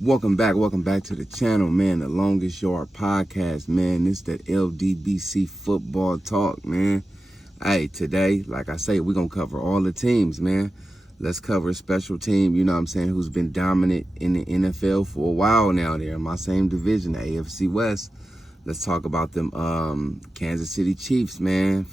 Welcome back to the channel, man. The Longest Yard Podcast, man. This that LDBC football talk, man. Hey, today, like I say, we're going to cover all the teams, man. Let's cover a special team, you know what I'm saying, who's been dominant in the NFL for a while now. They're in my same division, the AFC West. Let's talk about them Kansas City Chiefs, man.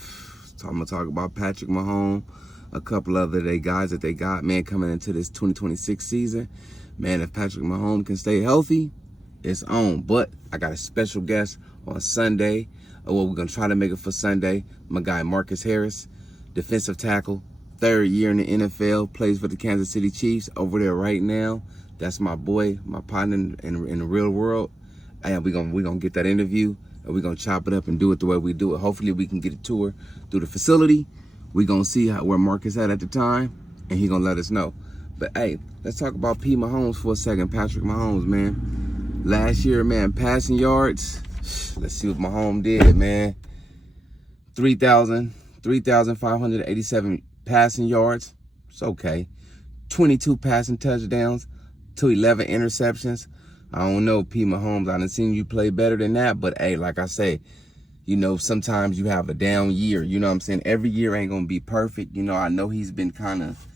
I'm going to talk about Patrick Mahomes, a couple other guys that they got, man, coming into this 2026 season. Man, if Patrick Mahomes can stay healthy, it's on. But I got a special guest on Sunday. Well, we're going to try to make it for Sunday. My guy, Marcus Harris, defensive tackle, third year in the NFL, plays for the Kansas City Chiefs over there right now. That's my boy, my partner in the real world. And we're gonna get that interview, and we're going to chop it up and do it the way we do it. Hopefully, we can get a tour through the facility. We're going to see where Marcus at the time, and he's going to let us know. But, hey, let's talk about P. Mahomes for a second. Patrick Mahomes, man. Last year, man, passing yards. Let's see what Mahomes did, man. 3,587 passing yards. It's okay. 22 passing touchdowns to 11 interceptions. I don't know, P. Mahomes. I done seen you play better than that. But, hey, like I say, you know, sometimes you have a down year. You know what I'm saying? Every year ain't going to be perfect. You know, I know he's been kind of,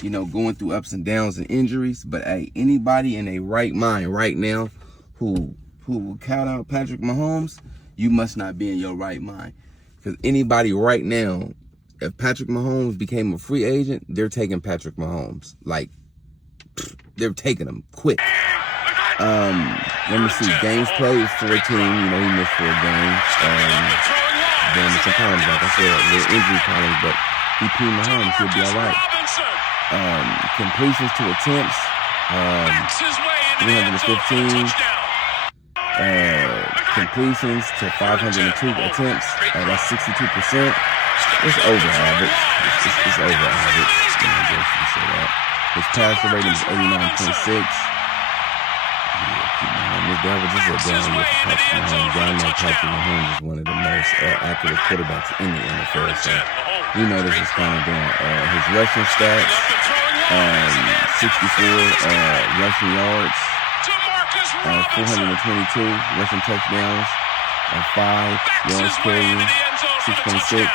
you know, going through ups and downs and injuries. But, hey, anybody in a right mind right now who will count out Patrick Mahomes, you must not be in your right mind. Because anybody right now, if Patrick Mahomes became a free agent, they're taking Patrick Mahomes. Like, they're taking him quick. Let me see. Games played 14. You know, he missed 4 games. Then some problems, like I said, little injury problems, but he P. Mahomes should be all right. Completions to attempts, 315. Completions to 502 attempts. That's 62%. It's over average. It's over average. I guess you say that. His passer rating is 89.6. That was just a down year for Patrick Mahomes. Y'all know Patrick Mahomes is one of the most accurate quarterbacks in the NFL. So we know this is kind of down. His rushing stats, 64 rushing yards, 422 rushing touchdowns, 5 yards carrying, 6.6.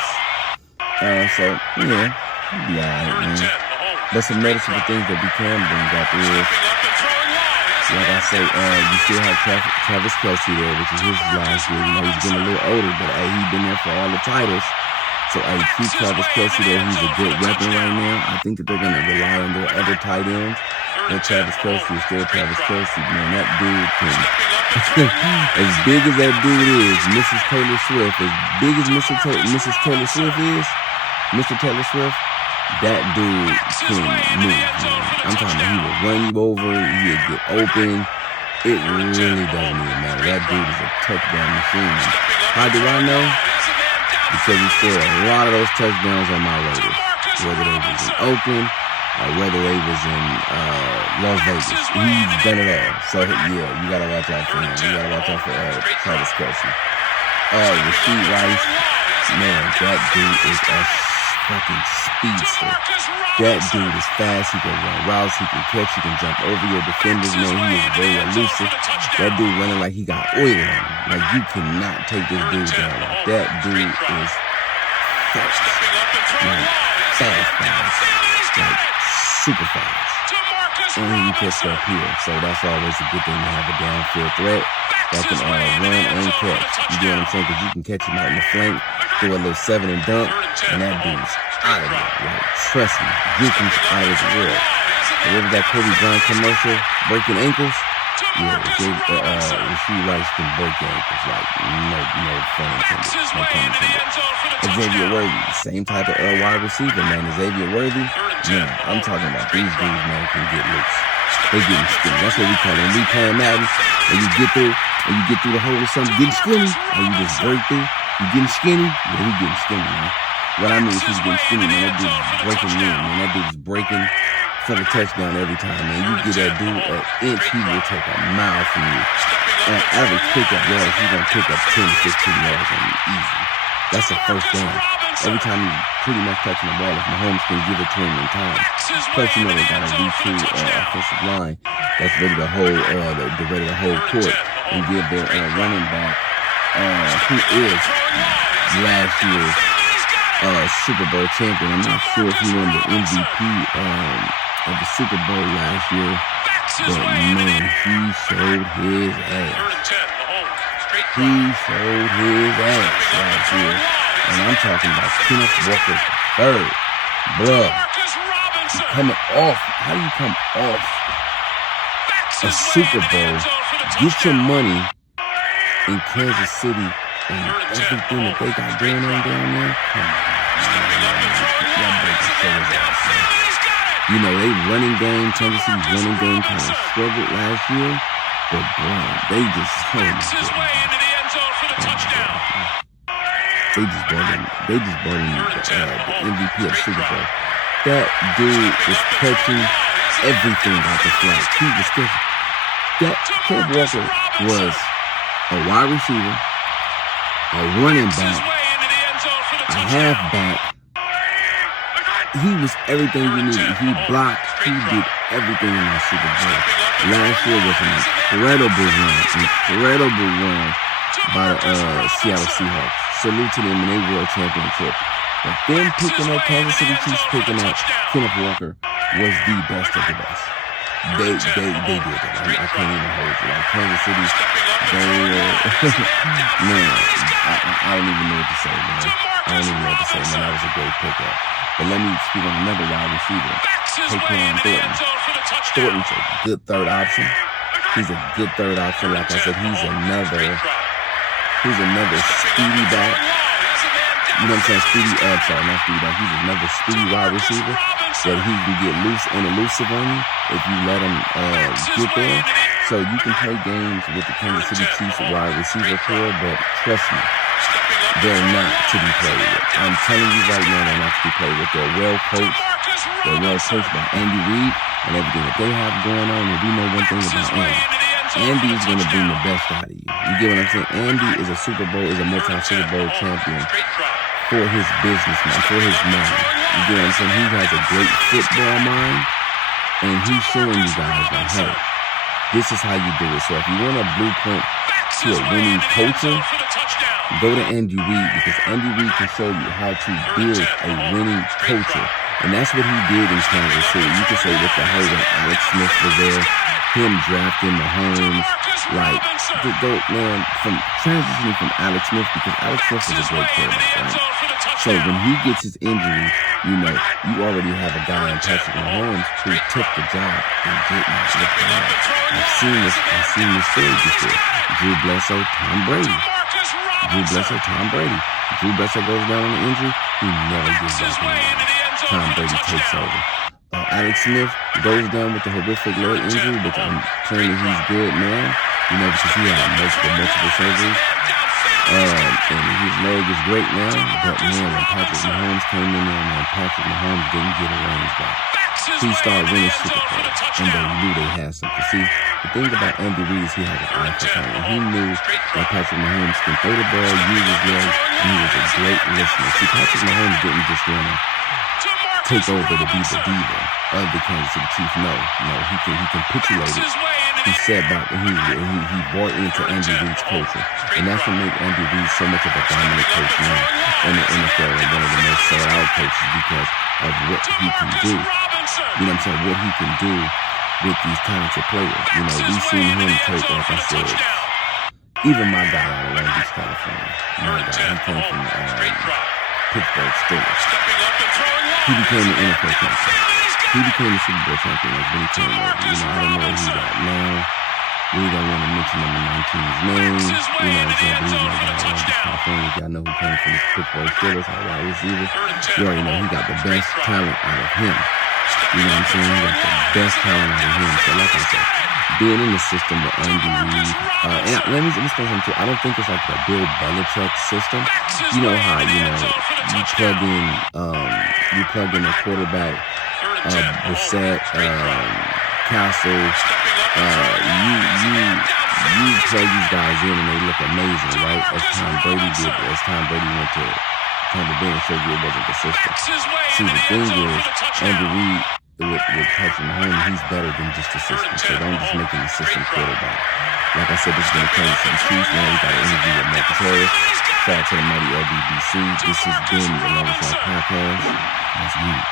So yeah, he'll be alright, man. But some noticeable things that we can bring up is, like I say, you still have Travis Kelce there, which is his last year. You know, he's getting a little older, but hey, he's been there for all the titles. So hey, keep Travis Kelce there. He's a good weapon right now. I think that they're going to rely on their other tight ends. But Travis Kelce is still Travis Kelce. Man, that dude can, as big as that dude is, Mrs. Taylor Swift, as big as Mrs. Taylor Swift is, Mr. Taylor Swift, that dude can move, man. I'm talking about he will run you over, he'll get open. It really doesn't even matter. That dude is a touchdown machine. How do I know? Because he scored a lot of those touchdowns on my Raiders. Whether they was in Oakland or whether they was in Las Vegas. He's done it all. So, yeah, you got to watch out for him. You got to watch out for Travis Kelce. Rasheed Rice, man, that dude is a fucking speedster. That dude is fast. He can run routes. He can catch. He can jump over your defenders. Man, he is very elusive. That dude running like he got oil on him. Like, you cannot take this dude down. Like, that dude is fast. Like, fast. Like, super fast. And he puts up here. So that's always a good thing to have a downfield threat that can run and catch. You get what I'm saying? Because you can catch him out in the flank, do a little 7 and dunk, and that dude's out of there. Like, trust me, Jukin's out of his world. And what was that Kobe Bryant commercial? Breaking ankles? Yeah, Rasheed Rice can break your ankles. Like, no fun intended. No pun intended. Xavier Worthy, same type of wide receiver, man. Xavier Worthy, man, I'm talking about these dudes, man, can get loose. They getting skinny. That's what we call it. When we playing Madden, and you get through the hole with something, getting skinny, or you just break through, you getting skinny, yeah, he getting skinny, man. What I mean is he's getting skinny, man. That dude's breaking in, man. That dude's breaking for the touchdown every time, man. You get that dude an inch, he will take a mile from you. On average pickup yards, he's going to pick up 10 to 15 yards on you easy. That's a first down. Every time he's pretty much touching the ball, if Mahomes can give it to him in time. Plus, you know, they got a V2 offensive line. that's ready to hold the whole court and give their running back, who is last year's Super Bowl champion. I'm not sure if he won the MVP of the Super Bowl last year, but man, he showed his ass. He showed his ass last year, and I'm talking about Kenneth Walker third, bruh. Coming off, how do you come off a Super Bowl, get your money in Kansas City, and everything that they got going on down there? Come on, you know, they running game, Kansas City's running game kind of struggled last year, but boy, they just brought in the MVP of the Super Bowl. That dude is catching everything out the flat. He was catching. Kenneth Walker was a wide receiver, a running back, a halfback. He was everything you needed. He blocked. He did everything in the Super Bowl. Last year was an incredible run by the Seattle Seahawks. Salute to them in their world championship. But them picking up, Kansas City Chiefs picking up Kenneth Walker was the best of the best. They did that. I can't even hold you. Like Kansas City, man, I don't even know what to say, man. That was a great pickup. But let me speak on another wide receiver. Thornton's a good third option. He's a good third option. Like I said, he's another speedy back. You know what I'm saying? Not speedy back. He's another speedy wide receiver that he can get loose and elusive on you if you let him get there. So you can play games with the Kansas City Chiefs wide receiver core, but trust me, they're not to be played with. I'm telling you right now, they're not to be played with. They're well coached. They're well coached by Andy Reid and everything that they have going on. And we know one thing about Andy. Andy is going to bring the best out of you. You get what I'm saying? Andy is a multi-Super Bowl champion for his business, man, for his mind. You get what I'm saying? He has a great football mind, and he's showing you guys that, hey, this is how you do it. So if you want a blueprint to a winning culture, go to Andy Reid, because Andy Reid can show you how to build a winning culture. And that's what he did in Kansas City. You could say with the whole when Alex Smith was there, him drafting Mahomes, like, man, from transitioning from Alex Smith, because Alex Smith is a great quarterback, right? So when he gets his injury, you know, you already have a guy in Patrick Mahomes who took the job and did not look bad. I've seen this story before. Drew Bledsoe, Tom Brady. Drew Bledsoe goes down on the injury, he never gets back in the game. Tom Brady takes over. Alex Smith goes down with a horrific leg injury, which I'm praying that he's good now, you know, because he had multiple surgeries. And his leg is great now, but man, when Patrick Mahomes came in there, man, Patrick Mahomes didn't get a range back. He started winning Super Bowls, and they knew they had something. See, the thing about Andy Reid is he has an eye for talent. He knew that Patrick Mahomes can throw the ball, use his legs, and he was a great listener. See, Patrick Mahomes didn't just want to take over to be the diva of the Kansas City Chiefs. No, he capitulated. He sat back and he bought into Andy Reid's culture. And that's what made Andy Reid so much of a dominant coach now in the NFL and one of the most sought out coaches because of what he can do. You know what I'm saying? What he can do with these talented players. You know, we've seen him take, like I said, even my guy out of Long Beach, California. He came from Pittsburgh Steelers. He became the NFL champion. He became the Super Bowl champion when he came over. You know, I don't know where he's at now. We don't want to mention number 19's name. You know what I'm saying? But he's my guy out of Long Beach, California. Y'all know who came from the Pittsburgh Steelers, our wide receiver. You already know he got the best talent out of him. You know what I'm saying? He got the best talent out of him. So like I said, being in the system with Andy Reid, and let me say something too. I don't think it's like the Bill Belichick system. You know how, you plug in a quarterback, Brissett, Castle, you plug these guys in and they look amazing, right? As Tom Brady did, as Tom Brady went to Tampa Bay and showed you it wasn't the system. See, the thing is, Andy Reid with Patrick Mahomes, he's better than just a system. So don't just make him a system quarterback. Like I said, this is going to come to the Chiefs. Now we got an interview with Marcus Harris. Shout out to the mighty LBBC. This has been the Longest Yard Podcast. Let's get it.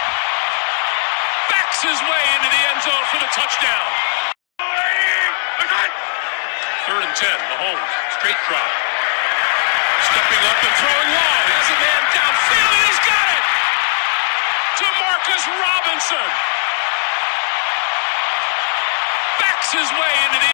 Backs his way into the end zone for the touchdown. 3rd and 10. Mahomes, straight drop. Stepping up and throwing long. Has a man downfield, and he's got it! To Marcus Robinson. Backs his way into the